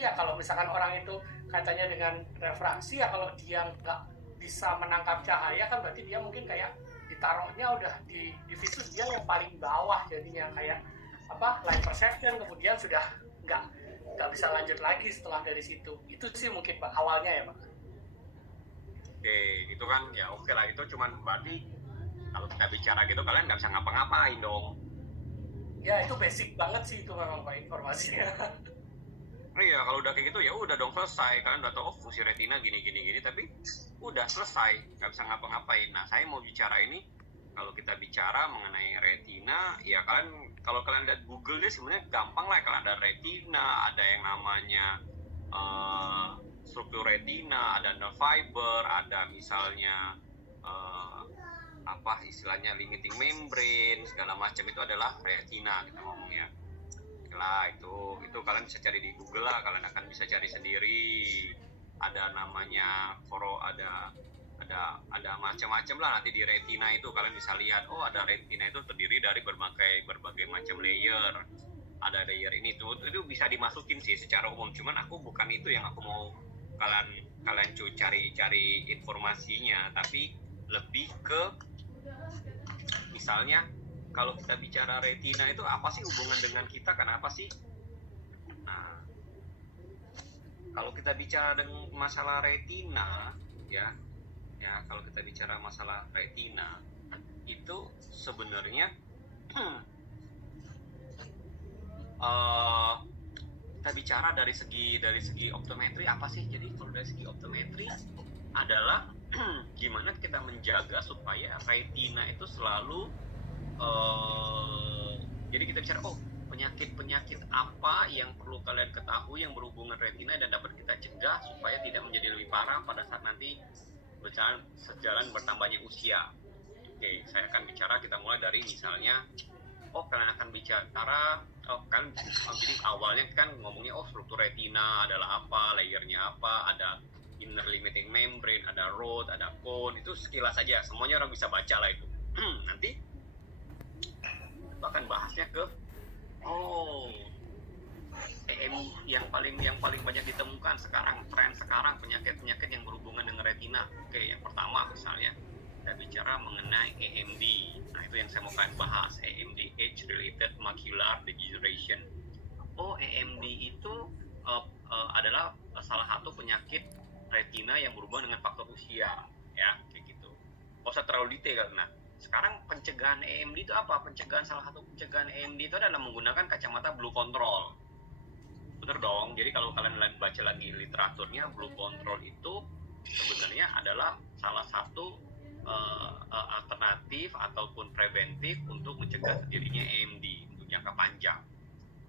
ya kalau misalkan orang itu katanya dengan refraksi, ya kalau dia nggak bisa menangkap cahaya kan berarti dia mungkin kayak ditaruhnya udah di visus dia yang paling bawah, jadinya kayak apa, line perception, kemudian sudah nggak nggak bisa lanjut lagi setelah dari situ. Itu sih mungkin Pak awalnya ya Pak. Oke, itu kan ya oke lah, itu cuman berarti kalau kita bicara gitu kalian nggak bisa ngapa-ngapain dong. Ya itu basic banget sih itu memang Pak informasinya. Iya, kalau udah kayak gitu ya udah dong selesai. Kalian udah tahu oh fungsi retina gini gini gini, tapi udah selesai, nggak bisa ngapa-ngapain. Nah, saya mau bicara ini, kalau kita bicara mengenai retina, ya kalian kalau kalian lihat Google deh sebenarnya gampang lah. Kalian ada retina, ada yang namanya uh, struktur retina, ada nerve fiber, ada misalnya uh, apa istilahnya limiting membrane, segala macam itu adalah retina kita ngomongnya lah. Itu kalian bisa cari di Google lah, kalian akan bisa cari sendiri. Ada namanya ada macam-macam lah nanti di retina itu kalian bisa lihat. Oh, ada retina itu terdiri dari berbagai macam layer. Ada layer ini tuh itu bisa dimasukin sih secara umum. Cuman aku bukan itu yang aku mau kalian kalian cari informasinya, tapi lebih ke misalnya kalau kita bicara retina itu apa sih hubungan dengan kita, kenapa sih? Nah, kalau kita bicara dengan masalah retina, ya, kalau kita bicara masalah retina, itu sebenarnya uh, kita bicara dari segi optometri apa sih? Jadi kalau dari segi optometri adalah gimana kita menjaga supaya retina itu selalu jadi kita bicara penyakit apa yang perlu kalian ketahui yang berhubungan retina dan dapat kita cegah supaya tidak menjadi lebih parah pada saat nanti sejalan bertambahnya usia. Oke, saya akan bicara, kita mulai dari misalnya kalian akan bicara kan jadi awalnya kan ngomongnya struktur retina adalah apa, layernya apa, ada inner limiting membrane, ada rod, ada cone, itu sekilas saja semuanya orang bisa baca lah itu. Nanti bahkan bahasnya ke EM yang paling banyak ditemukan sekarang, tren sekarang penyakit yang berhubungan dengan retina. Oke, yang pertama misalnya kita bicara mengenai AMD. Nah, itu yang saya mau kalian bahas, AMD, Age Related Macular Degeneration. AMD itu adalah salah satu penyakit retina yang berhubungan dengan faktor usia, ya, kayak gitu. Nggak usah terlalu detail. Nah, sekarang pencegahan AMD itu apa? Salah satu pencegahan AMD itu adalah menggunakan kacamata blue control. Bener dong. Jadi kalau kalian baca lagi literaturnya, blue control itu sebenarnya adalah salah satu alternatif ataupun preventif untuk mencegah terjadinya AMD untuk jangka panjang.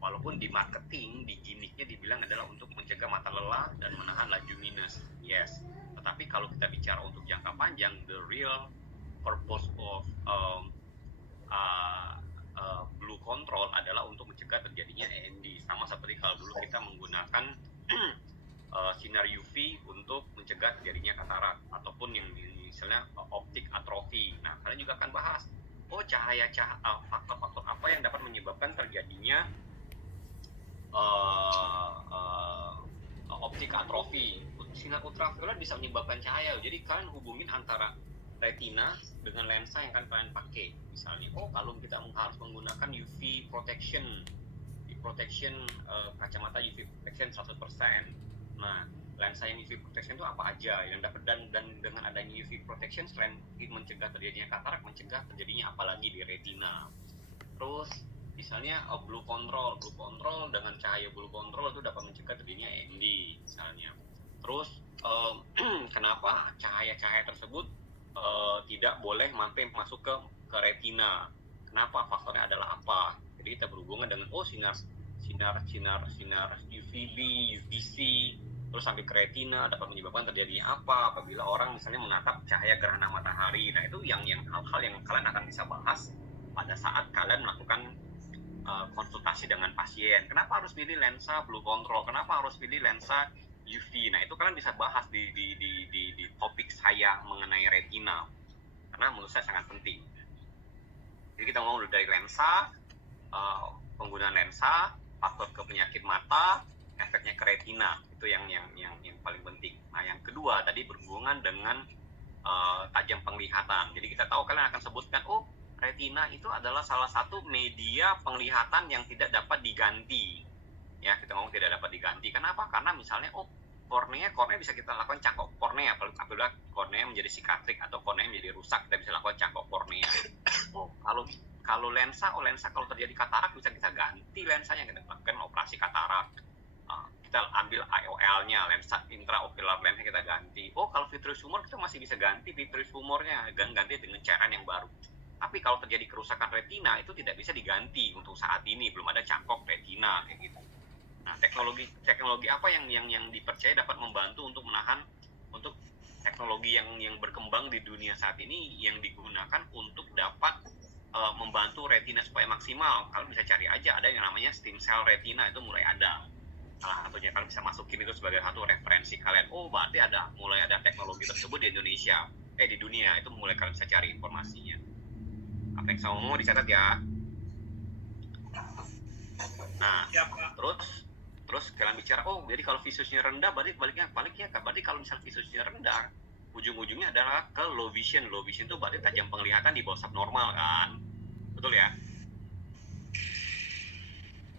Walaupun di marketing, di gimmicknya dibilang adalah untuk mencegah mata lelah dan menahan laju minus. Yes. Tetapi kalau kita bicara untuk jangka panjang, the real purpose of blue control adalah untuk mencegah terjadinya AMD. Sama seperti kalau dulu kita menggunakan sinar UV untuk mencegah terjadinya katarak ataupun yang misalnya optik atrofi. Nah, kalian juga akan bahas faktor-faktor apa yang dapat menyebabkan terjadinya optik atrofi. Sinar ultraviolet bisa menyebabkan cahaya. Jadi kalian hubungin antara retina dengan lensa yang akan kalian pakai. Misalnya, kalau kita harus menggunakan UV protection, kacamata UV protection 100%. Nah, lensa yang UV protection itu apa aja yang dapat, dan dengan adanya UV protection selain mencegah terjadinya katarak, mencegah terjadinya apalagi di retina. Terus misalnya blue control dengan cahaya blue control itu dapat mencegah terjadinya AMD misalnya. Terus kenapa cahaya-cahaya tersebut tidak boleh sampai masuk ke retina? Kenapa? Faktornya adalah apa? Jadi kita berhubungan dengan sinar UVB, UVC, terus sampai ke retina dapat menyebabkan terjadinya apa apabila orang misalnya menatap cahaya gerhana matahari. Nah, itu yang hal-hal yang kalian akan bisa bahas pada saat kalian melakukan konsultasi dengan pasien. Kenapa harus pilih lensa blue control? Kenapa harus pilih lensa UV? Nah, itu kalian bisa bahas di topik saya mengenai retina, karena menurut saya sangat penting. Jadi kita ngomong dari lensa, penggunaan lensa, faktor ke penyakit mata, efeknya ke retina. Itu yang paling penting. Nah, yang kedua tadi berhubungan dengan tajam penglihatan. Jadi kita tahu, kalian akan sebutkan, oh retina itu adalah salah satu media penglihatan yang tidak dapat diganti. Ya, kita ngomong tidak dapat diganti. Kenapa? Karena misalnya, kornea bisa kita lakukan cangkok kornea. Apabila kornea menjadi sikatrik atau kornea menjadi rusak, kita bisa lakukan cangkok kornea. Kalau lensa kalau terjadi katarak bisa kita ganti lensanya, kita lakukan operasi katarak. Kita ambil IOL-nya, lensa intraocular lensnya kita ganti. Kalau vitreous tumor kita masih bisa ganti vitreous tumornya, ganti dengan cairan yang baru. Tapi kalau terjadi kerusakan retina itu tidak bisa diganti untuk saat ini, belum ada cangkok retina kayak gitu. Nah, teknologi apa yang dipercaya dapat membantu untuk menahan, untuk teknologi yang berkembang di dunia saat ini yang digunakan untuk dapat membantu retina supaya maksimal. Kalian bisa cari aja, ada yang namanya stem cell retina, itu mulai ada. Salah satunya kalian bisa masukin itu sebagai satu referensi kalian. Berarti mulai ada teknologi tersebut di Indonesia, di dunia. Itu mulai kalian bisa cari informasinya. Apa yang saya ngomong dicatat ya. Nah, terus kalian bicara, jadi kalau visusnya rendah, berarti berarti kalau misalnya visusnya rendah, ujung-ujungnya adalah ke low vision. Low vision itu berarti tajam penglihatan di bawah subnormal kan, betul ya?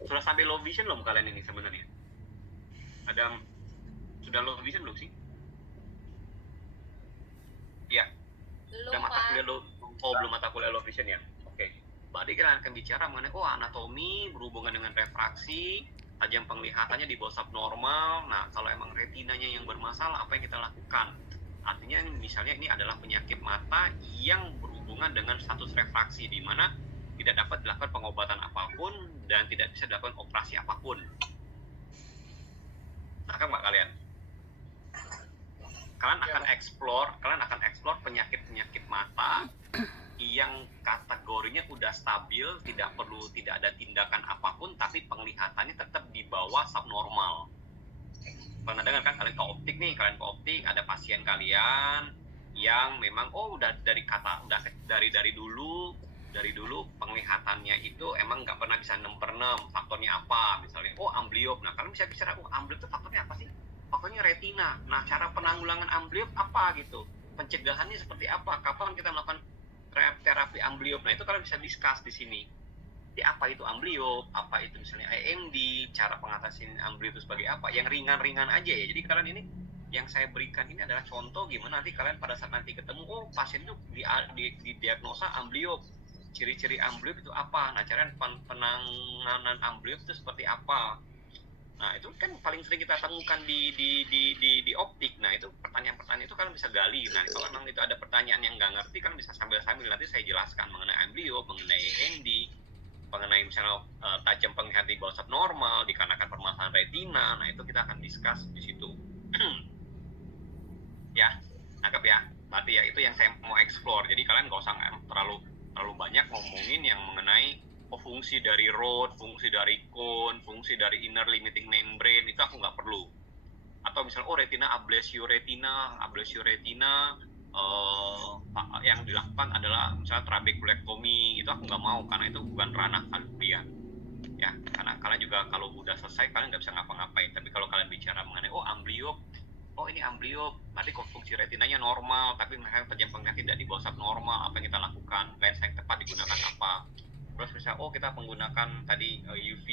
Sudah sampai low vision belum kalian ini sebenarnya? Sudah low vision belum sih? Ya. Belum, belum mata kuliah low vision ya. Oke. Berarti kalian akan bicara mengenai anatomi berhubungan dengan refraksi, tajam penglihatannya di bawah subnormal. Nah, kalau emang retinanya yang bermasalah, apa yang kita lakukan? Artinya misalnya ini adalah penyakit mata yang berhubungan dengan status refraksi, di mana tidak dapat dilakukan pengobatan apapun dan tidak bisa dilakukan operasi apapun. Nah, kan Mbak kalian? Kalian akan explore penyakit-penyakit mata yang kategorinya udah stabil, tidak ada tindakan apapun, tapi penglihatannya tetap di bawah subnormal. Pernah dengar kan kalian ke optik, ada pasien kalian yang memang udah dari dulu penglihatannya itu emang nggak pernah bisa 6/6. Faktornya apa? Misalnya ambliop. Nah, kalian bisa bicara ambliop itu faktornya apa sih? Faktornya retina. Nah, cara penanggulangan ambliop apa gitu? Pencegahannya seperti apa? Kapan kita melakukan terapi ambliop? Nah, itu kalian bisa discuss di sini. Jadi apa itu ambliop? Apa itu misalnya AMD? Cara pengatasan ambliop itu sebagai apa? Yang ringan-ringan aja ya. Jadi kalian ini yang saya berikan ini adalah contoh gimana nanti kalian pada saat nanti ketemu, pasien itu didiagnosa ambliop. Ciri-ciri ambliop itu apa? Nah, cara penanganan ambliop itu seperti apa? Nah, itu kan paling sering kita temukan di optik. Nah, itu pertanyaan-pertanyaan itu kalian bisa gali. Nah, kalau memang itu ada pertanyaan yang nggak ngerti, kan bisa sambil-sambil nanti saya jelaskan mengenai ambliop, mengenai AMD, mengenai misalnya tajam penglihatan di bawah subnormal dikarenakan permasalahan retina. Nah, itu kita akan discuss di situ. Ya, nangkep ya. Berarti ya itu yang saya mau explore. Jadi kalian nggak usah terlalu banyak ngomongin yang mengenai fungsi dari rod, fungsi dari cone, fungsi dari inner limiting membrane, itu aku nggak perlu. Atau misalnya retina ablesio retina yang dilakukan adalah misalnya trabekulektomi, itu aku nggak mau karena itu bukan ranah kalian. Ya, karena kalian juga kalau udah selesai kalian nggak bisa ngapa-ngapain. Tapi kalau kalian bicara mengenai ambliop, ini ambliop, nanti fungsi retinanya normal, tapi misalnya tajam penglihatan tidak di bawah subnormal, apa yang kita lakukan? Lensa yang tepat digunakan apa? Terus misalnya kita menggunakan tadi UV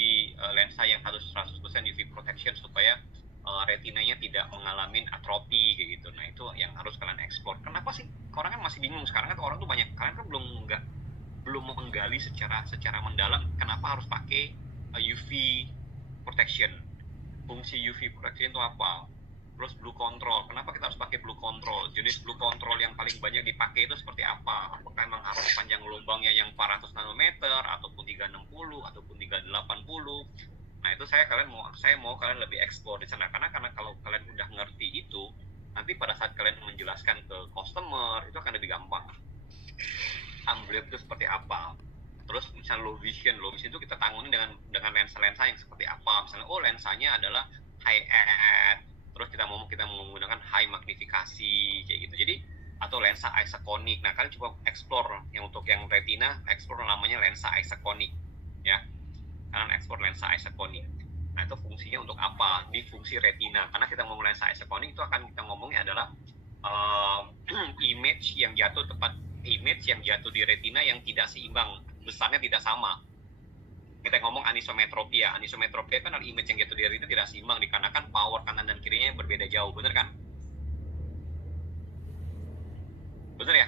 lensa yang harus 100% UV protection supaya retinanya tidak mengalami atrofi kayak gitu. Nah, itu yang harus kalian explore. Kenapa sih orang kan masih bingung sekarang, kan orang tuh banyak, kalian kan belum menggali secara mendalam kenapa harus pakai UV protection. Fungsi UV protection itu apa? Terus blue control, kenapa kita harus pakai blue control? Jenis blue control yang paling banyak dipakai itu seperti apa? Apakah memang harus panjang gelombangnya yang 400 nanometer, ataupun 360, ataupun 380? Nah, itu saya mau kalian lebih explore di sana, karena kalau kalian udah ngerti itu, nanti pada saat kalian menjelaskan ke customer itu akan lebih gampang. Ambliop itu seperti apa? Terus misalnya low vision itu kita tangani dengan lensa-lensa yang seperti apa? Misalnya lensanya adalah high end, terus kita menggunakan high magnifikasi kayak gitu. Jadi atau lensa isokonik. Nah, kalian coba explore yang untuk yang retina, explore namanya lensa isokonik ya. Kalian explore lensa isokonik. Nah, itu fungsinya untuk apa? Di fungsi retina. Karena kita ngomong lensa isokonik itu akan kita ngomongnya adalah image yang jatuh di retina yang tidak seimbang, besarnya tidak sama. Kita ngomong anisometropia. Anisometropia kan image yang jatuh di retina tidak seimbang dikarenakan power kanan dan kirinya berbeda jauh, bener kan? Bener ya?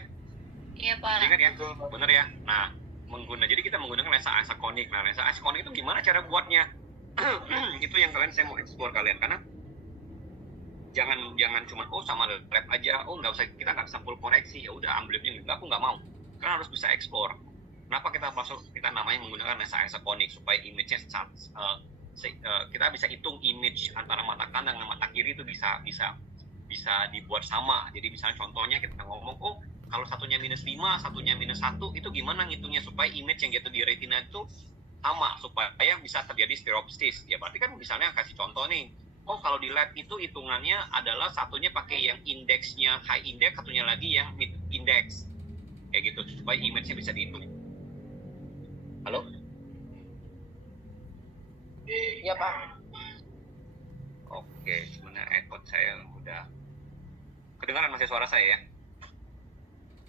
Iya Pak. Ingat ya? Bener ya? Nah, jadi kita menggunakan lensa isokonik. Nah, lensa isokonik itu gimana cara buatnya? Itu yang saya mau explore kalian, karena jangan cuma sama lab aja, nggak usah, kita nggak bisa full koreksi, ya udah ambilnya juga, aku nggak mau, karena harus bisa explore. Kenapa kita namanya menggunakan lensa isokonik, supaya image-nya kita bisa hitung image antara mata kanan dan mata kiri itu bisa dibuat sama. Jadi misalnya contohnya kita ngomong, kalau satunya -5, satunya -1, itu gimana ngitungnya supaya image yang jatuh di retina itu sama, supaya bisa terjadi stereopsis. Ya berarti kan misalnya kasih contoh nih, kalau di lab itu hitungannya adalah satunya pakai yang indeksnya high index, satunya lagi yang mid index, kayak gitu, supaya image-nya bisa dihitung. Halo? Iya Pak. Oke, sebenarnya earphone saya udah kedengaran, masih suara saya ya?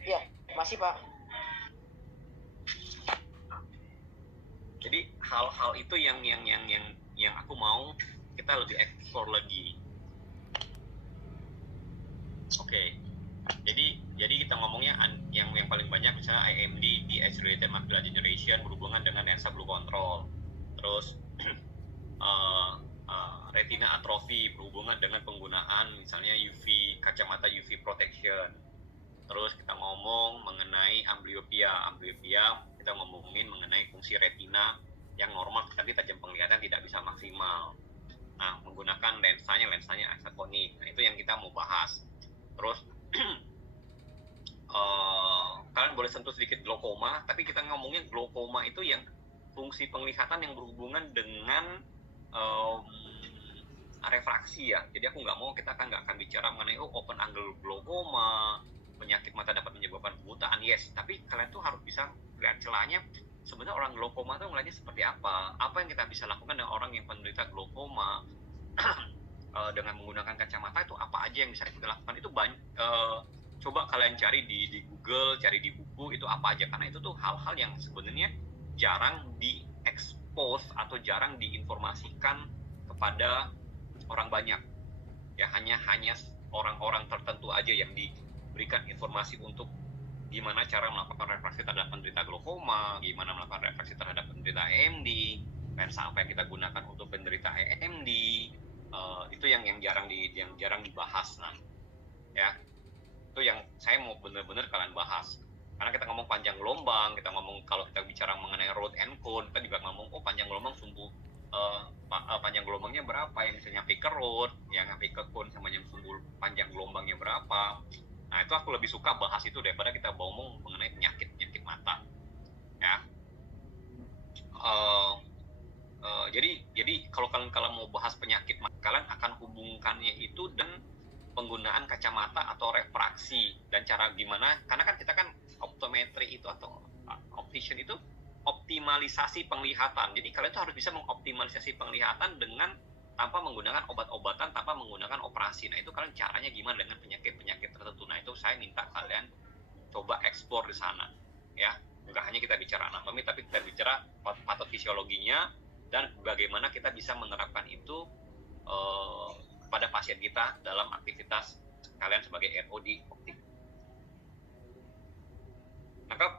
Iya, masih Pak. Jadi hal-hal itu yang aku mau kita lebih explore lagi. Oke. Jadi kita ngomongnya yang paling banyak misalnya AMD di Accelerated Macular Degeneration berhubungan dengan lensa blue control. Terus retina atrophy berhubungan dengan penggunaan misalnya kacamata UV protection. Terus kita ngomong mengenai amblyopia. Amblyopia kita ngomongin mengenai fungsi retina yang normal tapi tajam penglihatan tidak bisa maksimal. Nah, menggunakan lensanya isokonik. Nah, itu yang kita mau bahas. Terus kalian boleh sentuh sedikit glaukoma, tapi kita ngomongin glaukoma itu yang fungsi penglihatan yang berhubungan dengan refraksi ya. Jadi aku kita nggak akan bicara mengenai open angle glaukoma, penyakit mata dapat menyebabkan kebutaan, yes. Tapi kalian tuh harus bisa lihat celahnya. Sebenarnya orang glaukoma tuh ngelihatnya seperti apa? Apa yang kita bisa lakukan dengan orang yang penderita glaukoma dengan menggunakan kacamata itu apa aja yang bisa kita lakukan? Itu banyak. Coba kalian cari di Google, cari di buku itu apa aja, karena itu tuh hal-hal yang sebenarnya jarang diekspos atau jarang diinformasikan kepada orang banyak. Ya hanya orang-orang tertentu aja yang diberikan informasi untuk gimana cara melakukan refraksi terhadap penderita glaukoma, gimana melakukan refraksi terhadap penderita AMD, lensa apa yang kita gunakan untuk penderita AMD, itu yang jarang dibahas. Nah, ya itu yang saya mau benar-benar kalian bahas, karena kita ngomong panjang gelombang, kita ngomong kalau kita bicara mengenai road and cone, kita juga ngomong panjang gelombang sumbu panjang gelombangnya berapa, yang bisa nyampe ke road, yang nyampe ke cone, sama yang sumbu panjang gelombangnya berapa. Nah, itu aku lebih suka bahas itu daripada kita ngomong mengenai penyakit mata ya. Jadi kalau kalian mau bahas penyakit mata, kalian akan hubungkannya itu dan penggunaan kacamata atau refraksi, dan cara gimana, karena kan kita kan optometri itu atau optician itu optimalisasi penglihatan. Jadi kalian tuh harus bisa mengoptimalisasi penglihatan dengan tanpa menggunakan obat-obatan, tanpa menggunakan operasi. Nah, itu kalian caranya gimana dengan penyakit-penyakit tertentu. Nah, itu saya minta kalian coba eksplor di sana ya. Enggak hanya kita bicara anatomi, tapi kita bicara patofisiologinya dan bagaimana kita bisa menerapkan itu pada pasien kita dalam aktivitas kalian sebagai RO di optik. Nangkep?